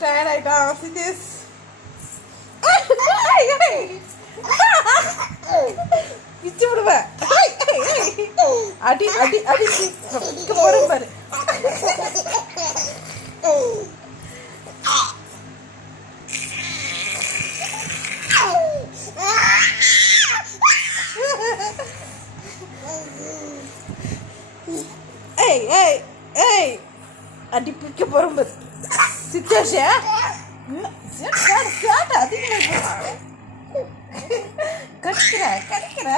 Tired ஆயிட்டான் சிதேஷ். பிச்சு விடுவேன். அடி அடி அடி போறேன் பாரு. ஏய் ஏய் ஏய் அடி பிடிக்க போறோம் பாரு. சித்தேஷா சேட்டை அதிகமாக கடிக்கிற கடிக்கிற